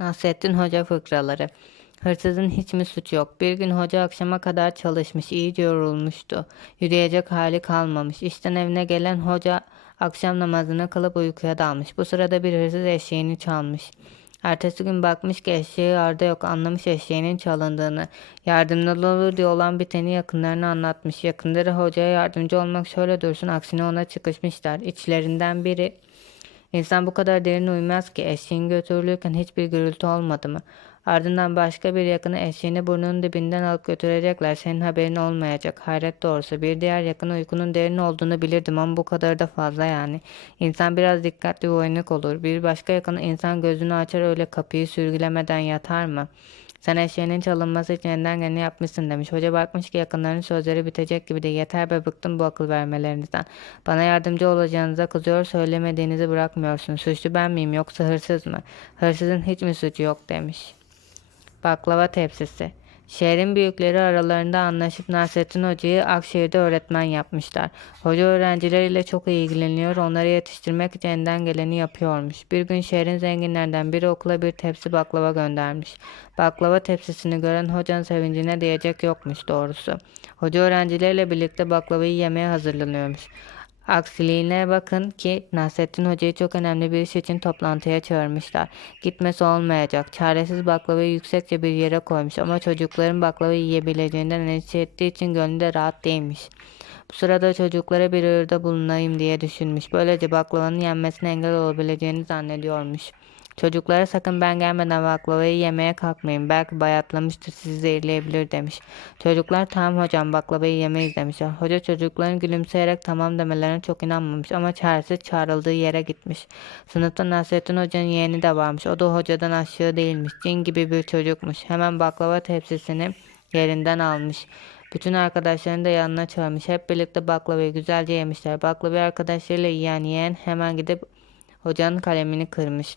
Nasrettin Hoca fıkraları. Hırsızın hiç mi suçu yok? Bir gün hoca akşama kadar çalışmış, iyice yorulmuştu. Yürüyecek hali kalmamış. İşten evine gelen hoca akşam namazını kılıp uykuya dalmış. Bu sırada bir hırsız eşeğini çalmış. Ertesi gün bakmış ki eşeği arda yok anlamış eşeğinin çalındığını. Yardımcı olur diye olan biteni yakınlarına anlatmış. Yakınları hocaya yardımcı olmak şöyle dursun aksine ona çıkışmışlar. İçlerinden biri İnsan bu kadar derin uyumaz ki eşeğin götürülürken hiçbir gürültü olmadı mı? Ardından başka bir yakını eşeğini burnunun dibinden alıp götürecekler. Senin haberin olmayacak. Hayret doğrusu. Bir diğer yakını uykunun derin olduğunu bilirdim ama bu kadar da fazla yani. İnsan biraz dikkatli ve uyanık olur. Bir başka yakını insan gözünü açar öyle kapıyı sürgülemeden yatar mı? Sen eşeğinin çalınması için elinden geleni yapmışsın demiş. Hoca bakmış ki yakınlarının sözleri bitecek gibi de yeter be bıktım bu akıl vermelerinizden. Bana yardımcı olacağınıza kızıyor söylemediğinizi bırakmıyorsun. Suçlu ben miyim yoksa hırsız mı? Hırsızın hiç mi suçu yok demiş. Baklava tepsisi. Şehrin büyükleri aralarında anlaşıp Nasrettin Hoca'yı Akşehir'de öğretmen yapmışlar. Hoca öğrencileriyle çok iyi ilgileniyor, onları yetiştirmek için elinden geleni yapıyormuş. Bir gün şehrin zenginlerden biri okula bir tepsi baklava göndermiş. Baklava tepsisini gören hocanın sevincine diyecek yokmuş doğrusu. Hoca öğrencileriyle birlikte baklavayı yemeye hazırlanıyormuş. Aksiliğine bakın ki Nasrettin Hoca'yı çok önemli bir iş için toplantıya çağırmışlar. Gitmesi olmayacak. Çaresiz baklavayı yüksekçe bir yere koymuş ama çocukların baklavayı yiyebileceğinden endişe ettiği için gönlü de rahat değilmiş. Bu sırada çocuklara bir uyarıda bulunayım diye düşünmüş. Böylece baklavanın yenmesine engel olabileceğini zannediyormuş. Çocuklara sakın ben gelmeden baklavayı yemeye kalkmayın. Belki bayatlamıştır sizi zehirleyebilir demiş. Çocuklar tamam hocam baklavayı yemeyiz demişler. Hoca çocukların gülümseyerek tamam demelerine çok inanmamış ama çaresiz çağrıldığı yere gitmiş. Sınıfta Nasrettin Hoca'nın yeğeni de varmış. O da hocadan aşağı değilmiş. Cin gibi bir çocukmuş. Hemen baklava tepsisini yerinden almış. Bütün arkadaşlarını da yanına çağırmış. Hep birlikte baklavayı güzelce yemişler. Baklavayı arkadaşlarıyla yiyen yeğen hemen gidip hocanın kalemini kırmış.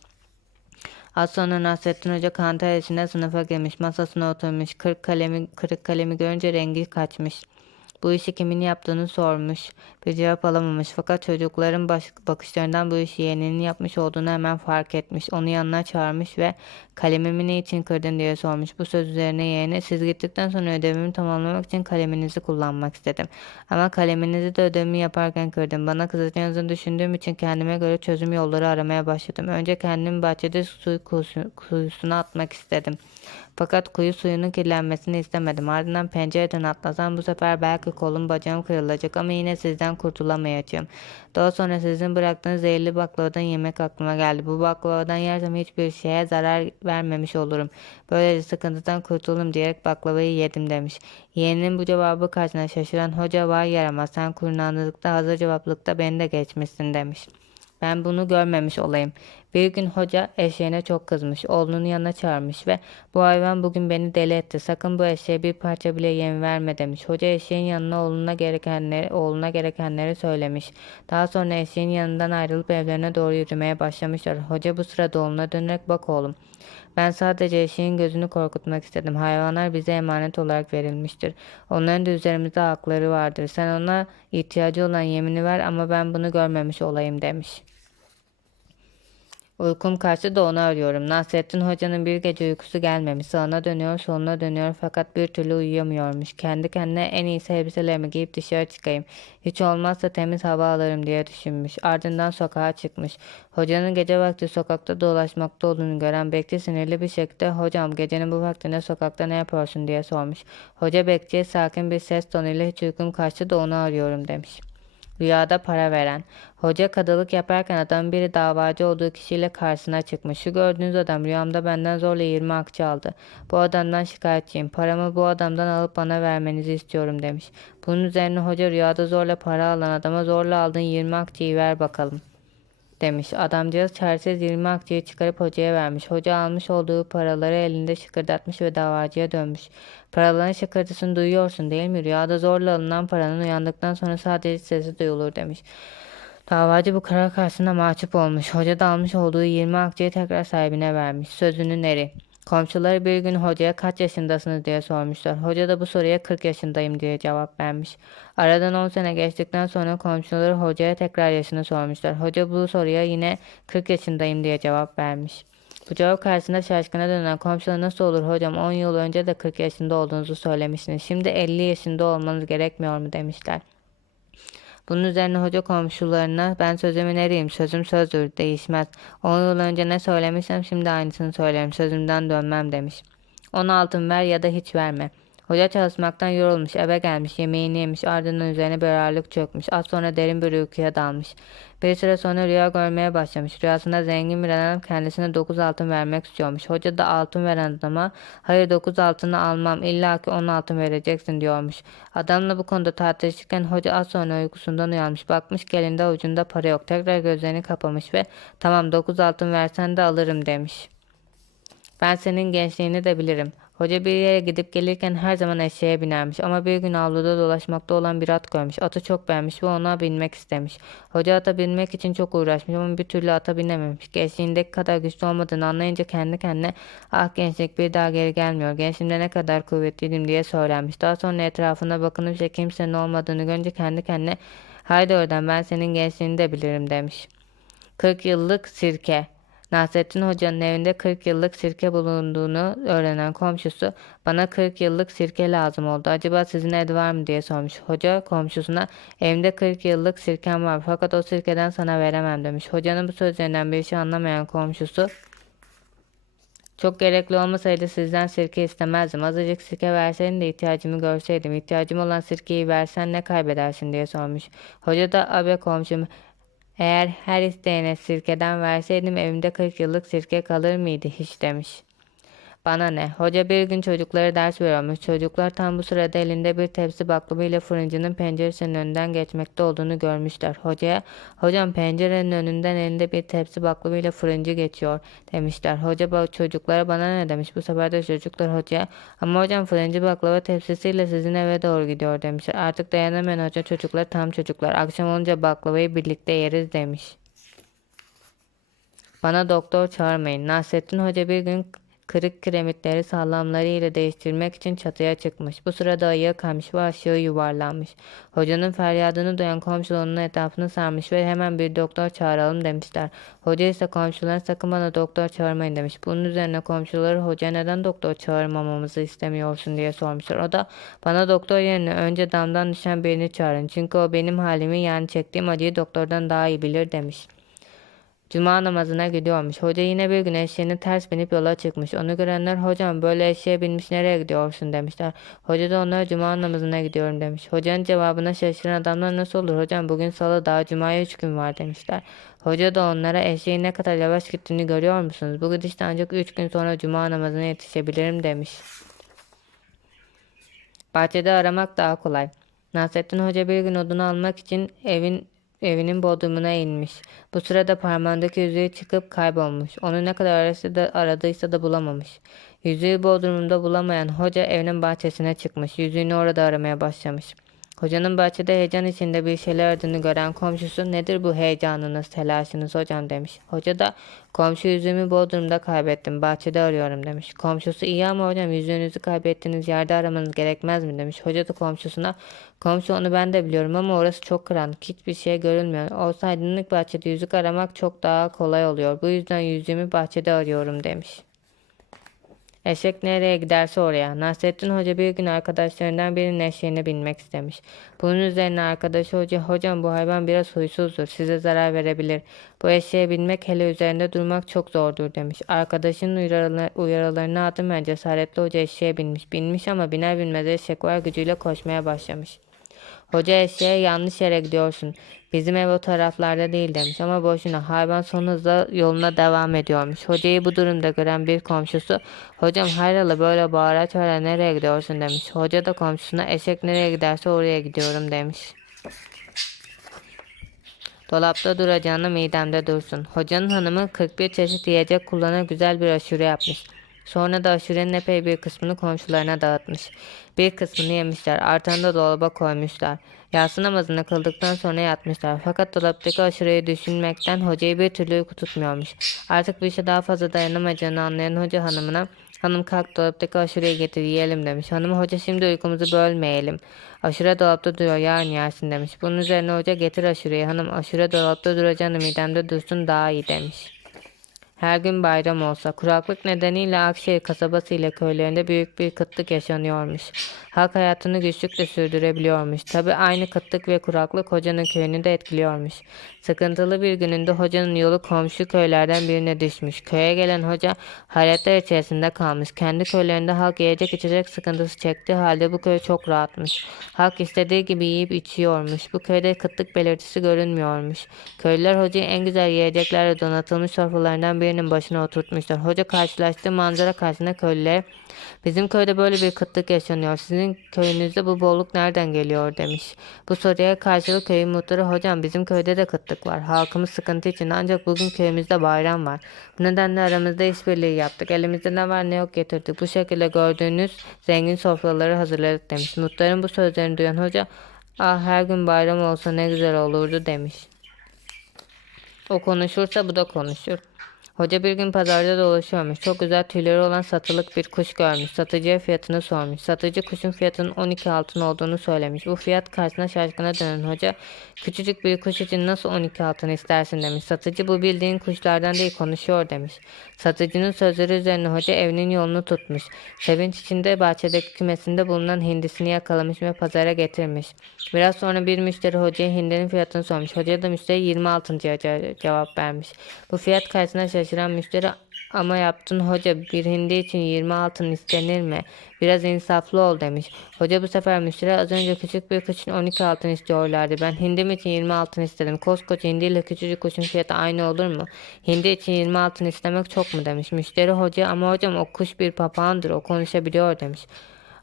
Az sonra Nasrettin Hoca kantar içinde sınıfa girmiş. Masasına oturmuş. Kırık kalemi, kırık kalemi görünce rengi kaçmış. Bu işi kimin yaptığını sormuş. Bir cevap alamamış. Fakat çocukların bakışlarından bu işi yeğeninin yapmış olduğunu hemen fark etmiş. Onu yanına çağırmış ve kalemimi ne için kırdın diye sormuş. Bu söz üzerine yeğeni siz gittikten sonra ödevimi tamamlamak için kaleminizi kullanmak istedim. Ama kaleminizi de ödevimi yaparken kırdım. Bana kızacağınızı düşündüğüm için kendime göre çözüm yolları aramaya başladım. Önce kendimi bahçede su kuyusuna atmak istedim. Fakat kuyu suyunun kirlenmesini istemedim. Ardından pencereden atlasam bu sefer belki kolum bacağım kırılacak ama yine sizden kurtulamayacağım. Daha sonra sizin bıraktığınız zehirli baklavadan yemek aklıma geldi. Bu baklavadan yersem hiçbir şeye zarar vermemiş olurum. Böylece sıkıntıdan kurtulurum diyerek baklavayı yedim demiş. Yeğeninin bu cevabı karşısında şaşıran hoca var yaramaz sen kurnazlıkta hazır cevaplıkta beni de geçmişsin demiş. Ben bunu görmemiş olayım. Bir gün hoca eşeğine çok kızmış. Oğlunun yanına çağırmış ve bu hayvan bugün beni deli etti. Sakın bu eşeğe bir parça bile yem verme demiş. Hoca eşeğin yanına oğluna gerekenleri, oğluna gerekenleri söylemiş. Daha sonra eşeğin yanından ayrılıp evlerine doğru yürümeye başlamışlar. Hoca bu sırada oğluna dönerek bak oğlum. Ben sadece eşeğin gözünü korkutmak istedim. Hayvanlar bize emanet olarak verilmiştir. Onların da üzerimizde hakları vardır. Sen ona ihtiyacı olan yemini ver ama ben bunu görmemiş olayım demiş. Uykum kaçtı da onu arıyorum. Nasrettin Hoca'nın bir gece uykusu gelmemiş. Sağına dönüyor, soluna dönüyor fakat bir türlü uyuyamıyormuş. Kendi kendine en iyisi elbiselerimi giyip dışarı çıkayım. Hiç olmazsa temiz hava alırım diye düşünmüş. Ardından sokağa çıkmış. Hocanın gece vakti sokakta dolaşmakta olduğunu gören bekçi sinirli bir şekilde hocam gecenin bu vaktinde sokakta ne yapıyorsun diye sormuş. Hoca bekçiye sakin bir ses tonuyla hiç uykum kaçtı da onu arıyorum demiş. Rüyada para veren. Hoca kadılık yaparken adam biri davacı olduğu kişiyle karşısına çıkmış. Şu gördüğünüz adam rüyamda benden zorla 20 akçe aldı. Bu adamdan şikayetçiyim. Paramı bu adamdan alıp bana vermenizi istiyorum demiş. Bunun üzerine hoca rüyada zorla para alan adama zorla aldığın 20 akçeyi ver bakalım demiş. Adamcağız çaresiz 20 akçeyi çıkarıp hocaya vermiş. Hoca almış olduğu paraları elinde şıkırdatmış ve davacıya dönmüş. Paraların şıkırtısını duyuyorsun değil mi? Rüyada zorla alınan paranın uyandıktan sonra sadece sesi duyulur demiş. Davacı bu karar karşısında mahcup olmuş. Hoca da almış olduğu 20 akçeyi tekrar sahibine vermiş. Sözünün eri. Komşuları bir gün hocaya kaç yaşındasınız diye sormuşlar. Hoca da bu soruya 40 yaşındayım diye cevap vermiş. Aradan 10 sene geçtikten sonra komşuları hocaya tekrar yaşını sormuşlar. Hoca bu soruya yine 40 yaşındayım diye cevap vermiş. Bu cevap karşısında şaşkına dönen komşular nasıl olur hocam 10 yıl önce de 40 yaşında olduğunuzu söylemiştiniz. Şimdi 50 yaşında olmanız gerekmiyor mu demişler. Bunun üzerine hoca komşularına ben sözümün eriyim, sözüm sözdür, değişmez. 10 yıl önce ne söylemişsem şimdi aynısını söylerim, sözümden dönmem demiş. Ona altın ver ya da hiç verme. Hoca çalışmaktan yorulmuş, eve gelmiş, yemeğini yemiş, ardından üzerine bir ağırlık çökmüş. Az sonra derin bir uykuya dalmış. Bir süre sonra rüya görmeye başlamış. Rüyasında zengin bir adam kendisine dokuz altın vermek istiyormuş. Hoca da altın veren adama hayır dokuz altını almam illa ki on altın vereceksin diyormuş. Adamla bu konuda tartışırken hoca az sonra uykusundan uyanmış. Bakmış ki elinde ucunda para yok. Tekrar gözlerini kapamış ve tamam dokuz altın versen de alırım demiş. Ben senin gençliğini de bilirim. Hoca bir yere gidip gelirken her zaman eşeğe binermiş ama bir gün avluda dolaşmakta olan bir at görmüş. Atı çok beğenmiş ve ona binmek istemiş. Hoca ata binmek için çok uğraşmış ama bir türlü ata binememiş. Gençliğindeki kadar güçlü olmadığını anlayınca kendi kendine ah gençlik bir daha geri gelmiyor. Gençliğimde ne kadar kuvvetliydim diye söylenmiş. Daha sonra etrafına bakınınca kimsenin olmadığını görünce kendi kendine haydi oradan ben senin gençliğini de bilirim demiş. 40 yıllık sirke. Nasrettin Hoca'nın evinde 40 yıllık sirke bulunduğunu öğrenen komşusu bana 40 yıllık sirke lazım oldu. Acaba sizin evde var mı diye sormuş. Hoca komşusuna evimde 40 yıllık sirkem var fakat o sirkeden sana veremem demiş. Hocanın bu sözlerinden bir şey anlamayan komşusu çok gerekli olmasaydı sizden sirke istemezdim. Azıcık sirke verseydin de ihtiyacımı görseydim. İhtiyacım olan sirkeyi versen ne kaybedersin diye sormuş. Hoca da abe komşum eğer her isteyene sirkeden verseydim evimde 40 yıllık sirke kalır mıydı hiç demiş. Bana ne? Hoca bir gün çocuklara ders veriyormuş. Çocuklar tam bu sırada elinde bir tepsi baklava ile fırıncının penceresinin önünden geçmekte olduğunu görmüşler. Hocaya, hocam pencerenin önünden elinde bir tepsi baklava ile fırıncı geçiyor demişler. Hoca çocuklara bana ne demiş. Bu sefer de çocuklar hocaya, ama hocam fırıncı baklava tepsisiyle sizin eve doğru gidiyor demişler. Artık dayanamayan hoca çocuklar tam çocuklar. Akşam olunca baklavayı birlikte yeriz demiş. Bana doktor çağırmayın. Nasrettin Hoca bir gün Kırık kiremitleri sağlamları ile değiştirmek için çatıya çıkmış. Bu sırada ayıya kaymış ve aşağı yuvarlanmış. Hocanın feryadını duyan komşular onun etrafını sarmış ve hemen bir doktor çağıralım demişler. Hoca ise komşulara sakın bana doktor çağırmayın demiş. Bunun üzerine komşuları hoca neden doktor çağırmamamızı istemiyorsun diye sormuşlar. O da bana doktor yerine önce damdan düşen birini çağırın. Çünkü o benim halimi yani çektiğim acıyı doktordan daha iyi bilir demiş. Cuma namazına gidiyormuş. Hoca yine bir gün eşeğini ters binip yola çıkmış. Onu görenler hocam böyle eşeğe binmiş nereye gidiyorsun demişler. Hoca da onlara cuma namazına gidiyorum demiş. Hocanın cevabına şaşıran adamlar nasıl olur hocam bugün salı daha cumaya üç gün var demişler. Hoca da onlara eşeğin ne kadar yavaş gittiğini görüyor musunuz? Bu gidişte ancak üç gün sonra cuma namazına yetişebilirim demiş. Bahçede aramak daha kolay. Nasrettin Hoca bir gün odunu almak için evin evinin bodrumuna inmiş. Bu sırada parmağındaki yüzüğü çıkıp kaybolmuş. Onu ne kadar arası da aradıysa da bulamamış. Yüzüğü bodrumunda bulamayan hoca evinin bahçesine çıkmış. Yüzüğünü orada aramaya başlamış. Hocanın bahçede heyecan içinde bir şeyler aradığını gören komşusu nedir bu heyecanınız, telaşınız hocam demiş. Hoca da komşu yüzüğümü Bodrum'da kaybettim, bahçede arıyorum demiş. Komşusu iyi ama hocam yüzüğünüzü kaybettiğiniz yerde aramanız gerekmez mi demiş. Hoca da komşusuna komşu onu ben de biliyorum ama orası çok karanlık, hiçbir şey görülmüyor. Olsa aydınlık bahçede yüzük aramak çok daha kolay oluyor. Bu yüzden yüzüğümü bahçede arıyorum demiş. Eşek nereye giderse oraya. Nasrettin Hoca bir gün arkadaşlarından birinin eşeğine binmek istemiş. Bunun üzerine arkadaşı hoca, hocam bu hayvan biraz huysuzdur, size zarar verebilir. Bu eşeğe binmek hele üzerinde durmak çok zordur demiş. Arkadaşının uyarılarına adımla cesaretli hoca eşeğe binmiş. Binmiş ama biner binmez eşek var gücüyle koşmaya başlamış. Hoca eşeğe yanlış yere gidiyorsun. Bizim ev o taraflarda değil demiş ama boşuna hayvan son hızla yoluna devam ediyormuş. Hocayı bu durumda gören bir komşusu hocam hayrola böyle bağıra çağıra nereye gidiyorsun demiş. Hoca da komşusuna eşek nereye giderse oraya gidiyorum demiş. Dolapta duracağına midemde dursun. Hocanın hanımı 41 çeşit yiyecek kullanır güzel bir aşure yapmış. Sonra da aşurenin epey bir kısmını komşularına dağıtmış. Bir kısmını yemişler. Artanı dolaba koymuşlar. Yatsı namazını kıldıktan sonra yatmışlar. Fakat dolaptaki aşureyi düşünmekten hocayı bir türlü uyku tutmuyormuş. Artık bir şey daha fazla dayanamayacağını anlayan hoca hanımına Hanım kalk dolaptaki aşureyi getir yiyelim demiş. Hanım hoca şimdi uykumuzu bölmeyelim. Aşure dolapta duruyor yarın yersin demiş. Bunun üzerine hoca getir aşureyi. Hanım aşure dolapta duracağını midemde dursun daha iyi demiş. Her gün bayram olsa, kuraklık nedeniyle Akşehir kasabası ile köylerinde büyük bir kıtlık yaşanıyormuş. Halk hayatını güçlükle sürdürebiliyormuş. Tabi aynı kıtlık ve kuraklık hocanın köyünü de etkiliyormuş. Sıkıntılı bir gününde hocanın yolu komşu köylerden birine düşmüş. Köye gelen hoca hayretler içerisinde kalmış. Kendi köylerinde halk yiyecek içecek sıkıntısı çektiği halde bu köy çok rahatmış. Halk istediği gibi yiyip içiyormuş. Bu köyde kıtlık belirtisi görünmüyormuş. Köylüler hocayı en güzel yiyeceklerle donatılmış sofralarından birinin başına oturtmuşlar. Hoca karşılaştığı manzara karşısında köylülere Bizim köyde böyle bir kıtlık yaşanıyor. Sizin köyünüzde bu bolluk nereden geliyor demiş. Bu soruya karşılık köyün muhtarı hocam bizim köyde de kıtlık var. Halkımız sıkıntı içinde ancak bugün köyümüzde bayram var. Bu nedenle aramızda işbirliği yaptık. Elimizde ne var ne yok getirdik. Bu şekilde gördüğünüz zengin sofraları hazırladık demiş. Muhtarın bu sözlerini duyan hoca ah her gün bayram olsa ne güzel olurdu demiş. O konuşursa bu da konuşur. Hoca bir gün pazarda dolaşıyormuş. Çok güzel tüyleri olan satılık bir kuş görmüş. Satıcıya fiyatını sormuş. Satıcı kuşun fiyatının 12 altın olduğunu söylemiş. Bu fiyat karşısında şaşkına dönen hoca küçücük bir kuş için nasıl 12 altın istersin demiş. Satıcı bu bildiğin kuşlardan değil konuşuyor demiş. Satıcının sözleri üzerine hoca evinin yolunu tutmuş. Sevinç içinde bahçedeki kümesinde bulunan hindisini yakalamış ve pazara getirmiş. Biraz sonra bir müşteri hocaya hindinin fiyatını sormuş. Hoca da müşteri 20 altın diye ce- cevap vermiş. Bu fiyat karşısında şaşıran müşteri ama yaptın hoca bir hindi için 20 altın istenir mi? Biraz insaflı ol demiş. Hoca bu sefer müşteri az önce küçük bir için 12 altın istiyorlardı. Ben hindim için 20 altın istedim. Koskoca hindi ile küçücük kuşun fiyatı aynı olur mu? Hindi için 20 altın istemek çok mu demiş. Müşteri hoca ama hocam o kuş bir papağandır o konuşabiliyor demiş.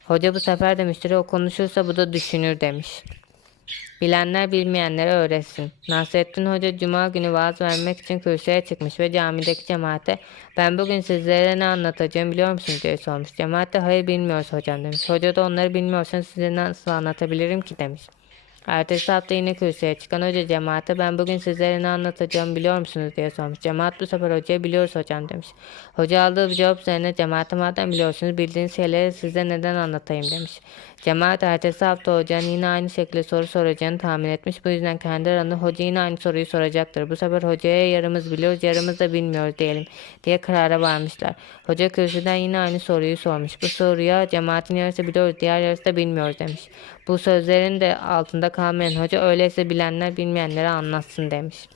Hoca bu sefer de müşteri o konuşursa bu da düşünür demiş. Bilenler bilmeyenlere öğretsin. Nasrettin Hoca cuma günü vaaz vermek için kürsüye çıkmış ve camideki cemaate ben bugün sizlere ne anlatacağım biliyor musunuz diye sormuş. Cemaat de hayır bilmiyoruz hocam demiş. Hoca da onları bilmiyorsanız size nasıl anlatabilirim ki demiş. Ertesi hafta yine kürsüye çıkan hoca cemaate ben bugün sizlere ne anlatacağım biliyor musunuz diye sormuş. Cemaat bu sefer hocaya biliyoruz hocam demiş. Hoca aldığı bu cevap üzerine cemaate madem biliyorsunuz bildiğiniz şeyleri size neden anlatayım demiş. Cemaat ertesi hafta hocanın yine aynı şekilde soru soracağını tahmin etmiş. Bu yüzden kendi aralarında hoca yine aynı soruyu soracaktır. Bu sefer hocaya yarımız biliyoruz yarımız da bilmiyoruz diyelim diye karara varmışlar. Hoca kürsüden yine aynı soruyu sormuş. Bu soruya cemaatin yarısı biliyoruz diğer yarısı da bilmiyoruz demiş. Bu sözlerin de altında kalmayan hoca öyleyse bilenler bilmeyenlere anlatsın demiş.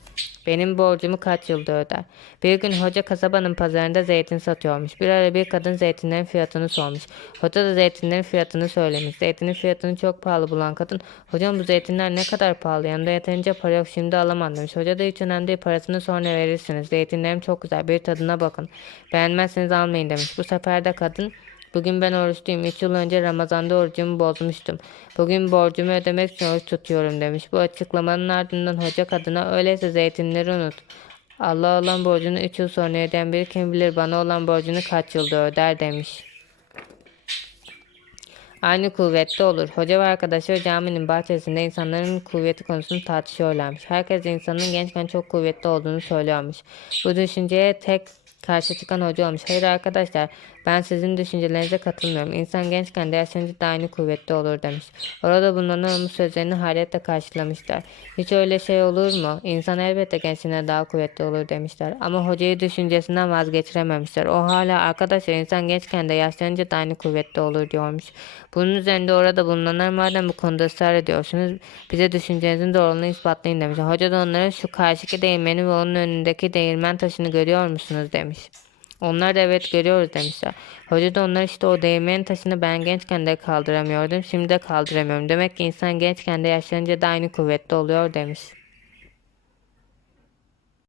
Benim borcumu kaç yılda öder? Bir gün hoca kasabanın pazarında zeytin satıyormuş. Bir ara bir kadın zeytinlerin fiyatını sormuş. Hoca da zeytinlerin fiyatını söylemiş. Zeytinin fiyatını çok pahalı bulan kadın, hocam bu zeytinler ne kadar pahalı? Yanında yeterince para yok şimdi alamam demiş. Hoca da hiç önemli değil parasını sonra verirsiniz. Zeytinlerim çok güzel bir tadına bakın. Beğenmezseniz almayın demiş. Bu sefer de kadın Bugün ben oruçluyum. 3 yıl önce Ramazan'da orucumu bozmuştum. Bugün borcumu ödemek için oruç tutuyorum demiş. Bu açıklamanın ardından hoca kadına öyleyse zeytinleri unut. Allah olan borcunu 3 yıl sonra ödeyen bir kim bilir bana olan borcunu kaç yılda öder demiş. Aynı kuvvette olur. Hoca ve arkadaşları caminin bahçesinde insanların kuvveti konusunu tartışıyorlarmış. Herkes insanın gençken çok kuvvetli olduğunu söylüyormuş. Bu düşünceye tek karşı çıkan hoca olmuş. Hayır arkadaşlar ben sizin düşüncelerinize katılmıyorum. İnsan gençken de yaşlanınca da aynı kuvvetli olur demiş. Orada bulunanlar onun sözlerini hayretle karşılamışlar. Hiç öyle şey olur mu? İnsan elbette gençliğine daha kuvvetli olur demişler. Ama hocayı düşüncesinden vazgeçirememişler. O hala arkadaşlar insan gençken de yaşlanınca da aynı kuvvetli olur diyormuş. Bunun üzerinde orada bulunanlar madem bu konuda ısrar ediyorsunuz bize düşüncenizin doğruluğunu ispatlayın demiş. Hoca da onlara şu karşıki değirmeni ve onun önündeki değirmen taşını görüyor musunuz demiş. Onlar da evet görüyoruz demişler. Hoca da onlar işte o değirmenin taşını ben gençken de kaldıramıyordum. Şimdi de kaldıramıyorum. Demek ki insan gençken de yaşlanınca da aynı kuvvetli oluyor demiş.